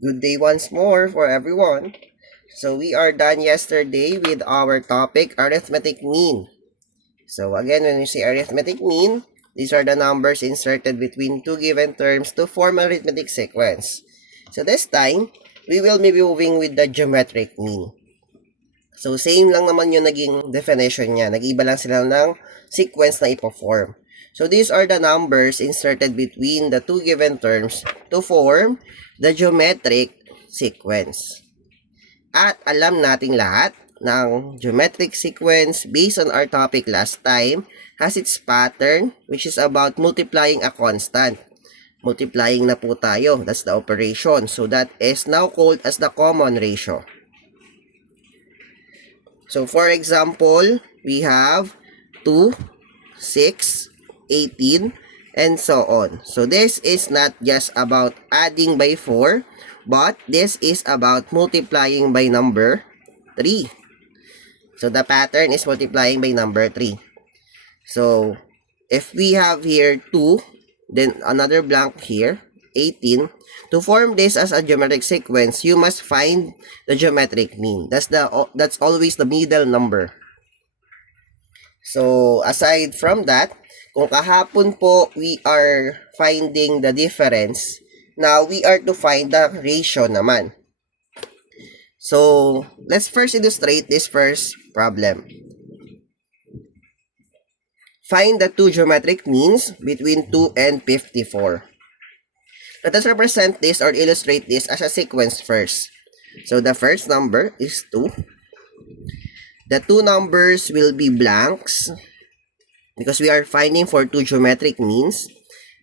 Good day once more for everyone. So we are done yesterday with our topic, arithmetic mean. So again, when you say arithmetic mean, these are the numbers inserted between two given terms to form an arithmetic sequence. So this time, we will be moving with the geometric mean. So same lang naman yung naging definition niya. Nag-iba lang sila ng sequence na ipo-form. So these are the numbers inserted between the two given terms to form the geometric sequence. At alam nating lahat ng geometric sequence based on our topic last time has its pattern which is about multiplying a constant. Multiplying na po tayo. That's the operation. So that is now called as the common ratio. So for example, we have 2, 6, 18, and so on. So this is not just about adding by 4, but this is about multiplying by number 3. So the pattern is multiplying by number 3. So if we have here 2, then another blank here, 18. To form this as a geometric sequence, you must find the geometric mean. That's always the middle number. So aside from that, kung kahapon po we are finding the difference, now we are to find the ratio naman. So let's first illustrate this first problem. Find the two geometric means between 2 and 54. Let us represent this or illustrate this as a sequence first. So the first number is 2. The two numbers will be blanks because we are finding for two geometric means.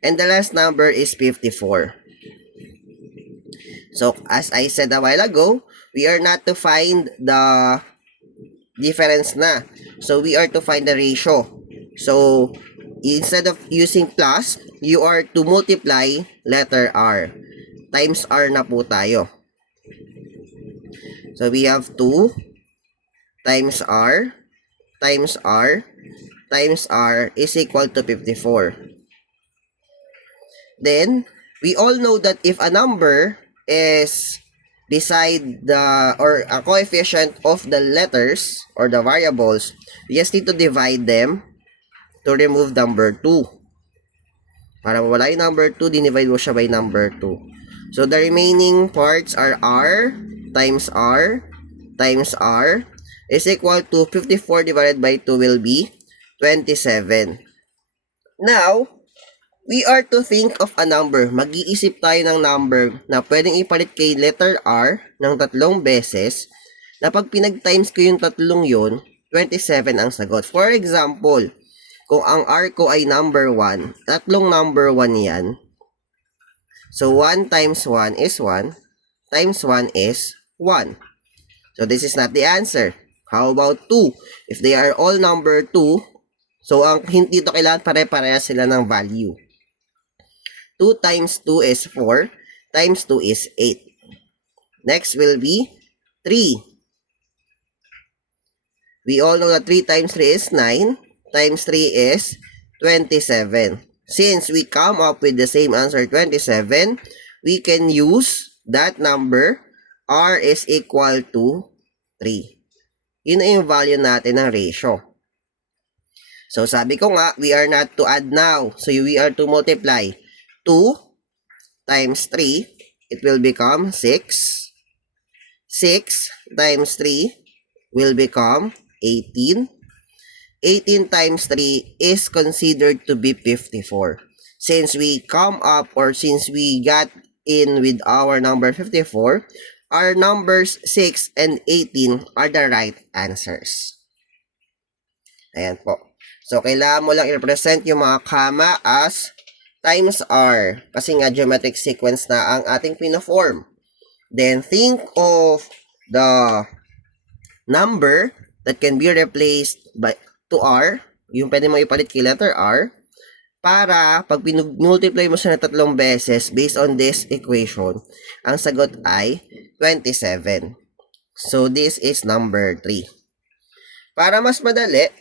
And the last number is 54. So as I said a while ago, we are not to find the difference na. So we are to find the ratio. So instead of using plus, you are to multiply letter R. Times R na po tayo. So we have 2 times R times R times R is equal to 54. Then, we all know that if a number is beside the, or a coefficient of the letters or the variables, we just need to divide them to remove number 2. Para mawala yung number 2, dinivide mo siya by number 2. So, the remaining parts are R times R times R is equal to 54 divided by 2 will be 27. Now, we are to think of a number. Mag-iisip tayo ng number na pwedeng ipalit kay letter R ng 3 beses na pag pinag-times ko yung 3 yun, 27 ang sagot. For example, kung ang R ko ay number 1, 3 number 1 yan. So, 1 times 1 is 1, times 1 is 1. So, this is not the answer. How about 2? If they are all number 2, so ang hint dito kailangan pare-pareha sila ng value. 2 times 2 is 4, times 2 is 8. Next will be 3. We all know that 3 times 3 is 9, times 3 is 27. Since we come up with the same answer, 27, we can use that number, R is equal to 3. Yun na yung value natin ng ratio. So, sabi ko nga, we are not to add now. So, we are to multiply. 2 times 3, it will become 6. 6 times 3 will become 18. 18 times 3 is considered to be 54. Since we come up or since we got in with our number 54, our numbers 6 and 18 are the right answers. Ayan po. So, kailangan mo lang i-represent yung mga comma as times R. Kasi nga, geometric sequence na ang ating pinoform. Then, think of the number that can be replaced by to R. Yung pwede mo ipalit kay letter R. Para, pag multiply mo siya na 3 beses, based on this equation, ang sagot ay 27. So, this is number 3. Para mas madali,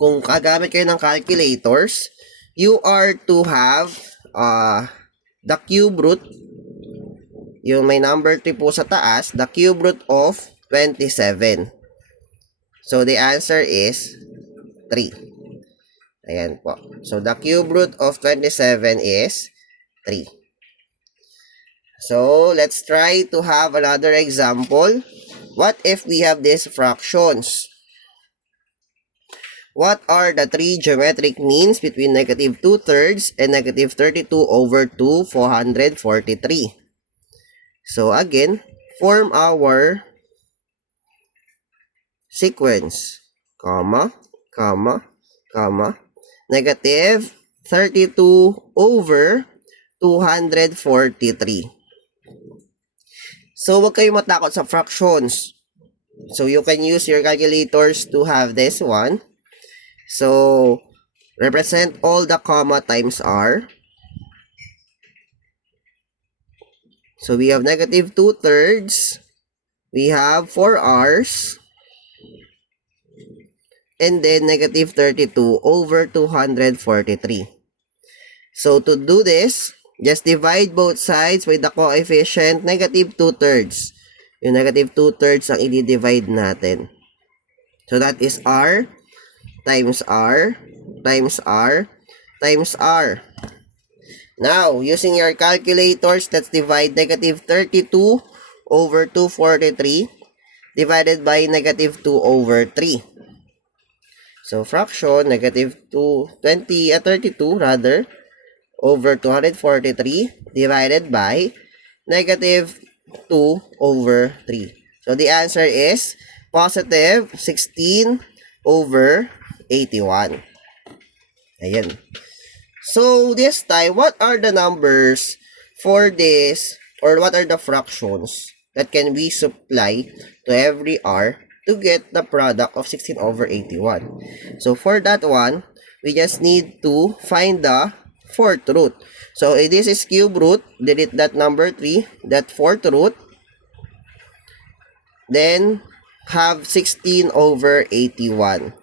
kung kagamit kayo ng calculators, you are to have the cube root yung may number 3 po sa taas, the cube root of 27. So, the answer is 3. Ayan po. So, the cube root of 27 is 3. So, let's try to have another example. What if we have these fractions? What are the three geometric means between negative 2/3 and negative 32 over 2, 443? So, again, form our sequence, comma, comma, comma, negative 32 over 243. So, huwag kayong matakot sa fractions. So, you can use your calculators to have this one. So, represent all the comma times r. So, we have negative 2/3. We have 4 r's. And then negative 32 over 243. So, to do this, just divide both sides with the coefficient negative 2/3. Yung negative 2/3 ang i-divide natin. So, that is r times r times r times r. Now, using your calculators, let's divide negative 32 over 243 divided by negative 2 over 3. So, fraction, negative 32 rather, over 243 divided by negative 2 over 3. So, the answer is positive 16 over 81. Ayan. So, this time, what are the numbers for this, or what are the fractions that can we supply to every r to get the product of 16 over 81? So, for that one, we just need to find the fourth root. So, this is cube root. Delete that number 3, that fourth root. Then, have 16 over 81.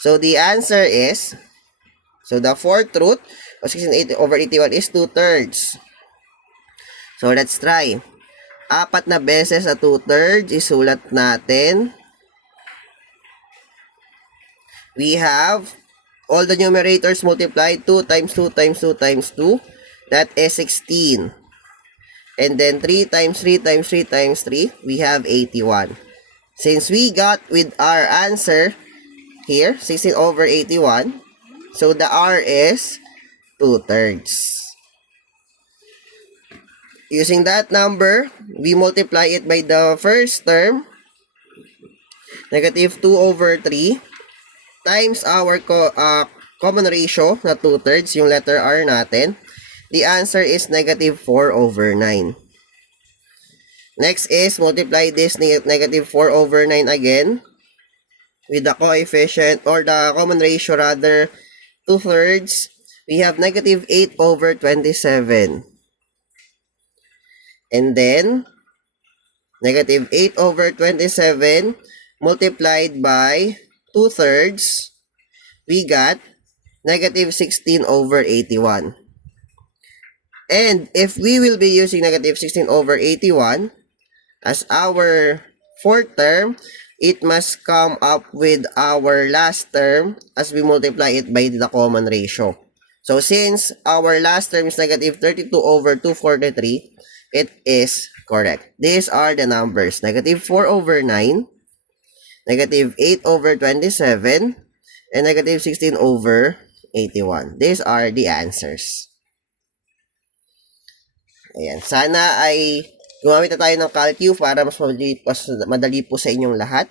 So, the answer is, so the fourth root of 16 over 81 is 2/3. So, let's try. 4 na beses sa 2/3, isulat natin. We have all the numerators multiplied, 2 times 2 times 2 times 2. That is 16. And then 3 times 3 times 3 times 3, we have 81. Since we got with our answer here, 16 over 81, so the r is 2/3. Using that number, we multiply it by the first term, negative 2 over 3, times our common ratio na 2/3, yung letter r natin. The answer is negative 4 over 9. Next is multiply this negative 4 over 9 again with the coefficient, or the common ratio rather, 2/3. We have negative 8 over 27. And then, negative 8 over 27 multiplied by 2/3, we got negative 16 over 81. And if we will be using negative 16 over 81 as our fourth term, it must come up with our last term as we multiply it by the common ratio. So, since our last term is negative 32 over 243, it is correct. These are the numbers: negative 4 over 9, negative 8 over 27, and negative 16 over 81. These are the answers. Ayan. Sana ay gumamit na tayo ng Calcu para mas madali po sa inyong lahat.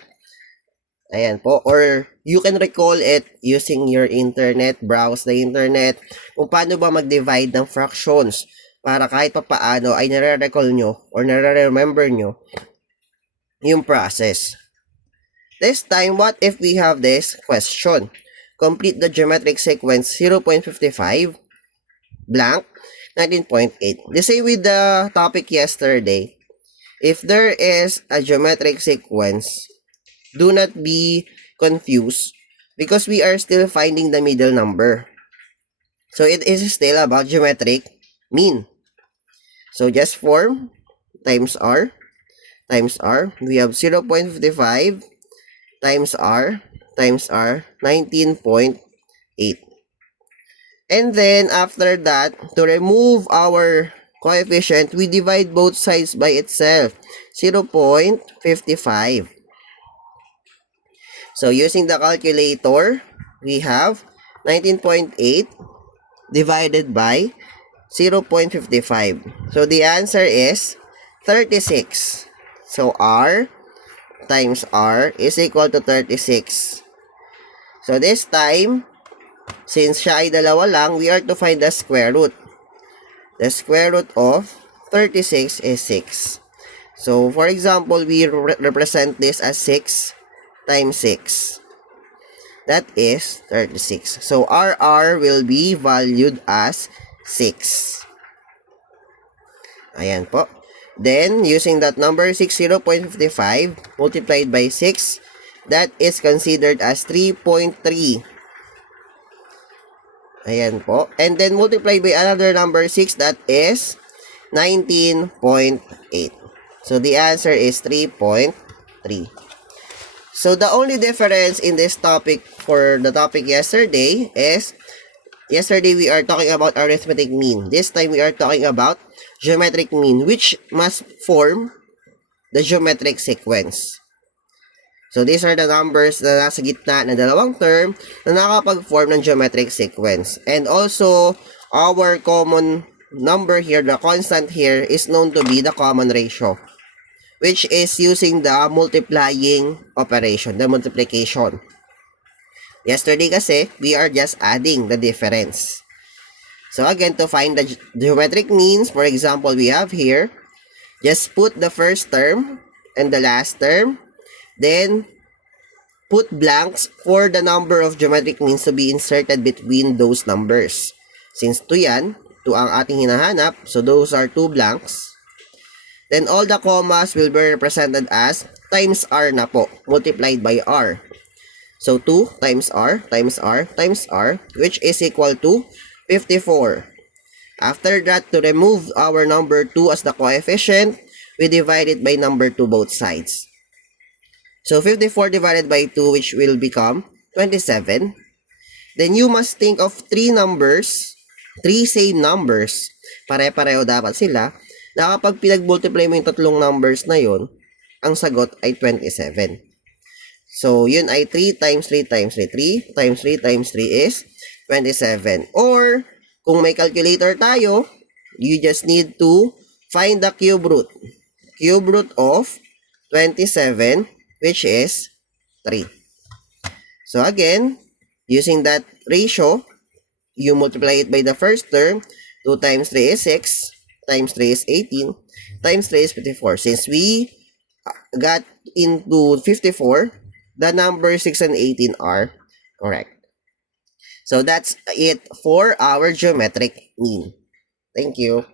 Ayan po. Or you can recall it using your internet, browse the internet, kung paano ba mag-divide ng fractions para kahit pa paano ay nare-recall nyo or nare-remember nyo yung process. This time, what if we have this question? Complete the geometric sequence 0.55 blank 19.8. The same with the topic yesterday. If there is a geometric sequence, do not be confused because we are still finding the middle number. So it is still about geometric mean. So just form times R, times R. We have 0.55 times R, times R, 19.8. And then, after that, to remove our coefficient, we divide both sides by itself, 0.55. So, using the calculator, we have 19.8 divided by 0.55. So, the answer is 36. So, R times R is equal to 36. So, this time, since siya ay dalawa lang, we are to find the square root. The square root of 36 is 6. So, for example, we represent this as 6 times 6. That is 36. So, RR will be valued as 6. Ayan po. Then, using that number, 60.55 multiplied by 6, that is considered as 3.3. Ayan po. And then, multiply by another number 6, that is 19.8. So, the answer is 3.3. So, the only difference in this topic for the topic yesterday is, yesterday we are talking about arithmetic mean. This time we are talking about geometric mean, which must form the geometric sequence. So, these are the numbers na nasa gitna ng dalawang term na nakakapag-form ng geometric sequence. And also, our common number here, the constant here, is known to be the common ratio, which is using the multiplying operation, the multiplication. Yesterday kasi, we are just adding the difference. So, again, to find the geometric means, for example, we have here, just put the first term and the last term. Then, put blanks for the number of geometric means to be inserted between those numbers. Since 2 yan, 2 ang ating hinahanap, so those are 2 blanks. Then, all the commas will be represented as times R na po, multiplied by R. So, 2 times R, times R, times R, which is equal to 54. After that, to remove our number 2 as the coefficient, we divide it by number 2 both sides. So, 54 divided by 2, which will become 27. Then, you must think of 3 numbers, 3 same numbers, pare-pareho dapat sila, na kapag pinag-multiply mo yung tatlong numbers na yon, ang sagot ay 27. So, yun ay 3 times 3 times 3. 3 times 3 times 3 is 27. Or, kung may calculator tayo, you just need to find the cube root. Cube root of 27, which is 3. So, again, using that ratio, you multiply it by the first term. 2 times 3 is 6, times 3 is 18, times 3 is 54. Since we got into 54, the number 6 and 18 are correct. So, that's it for our geometric mean. Thank you.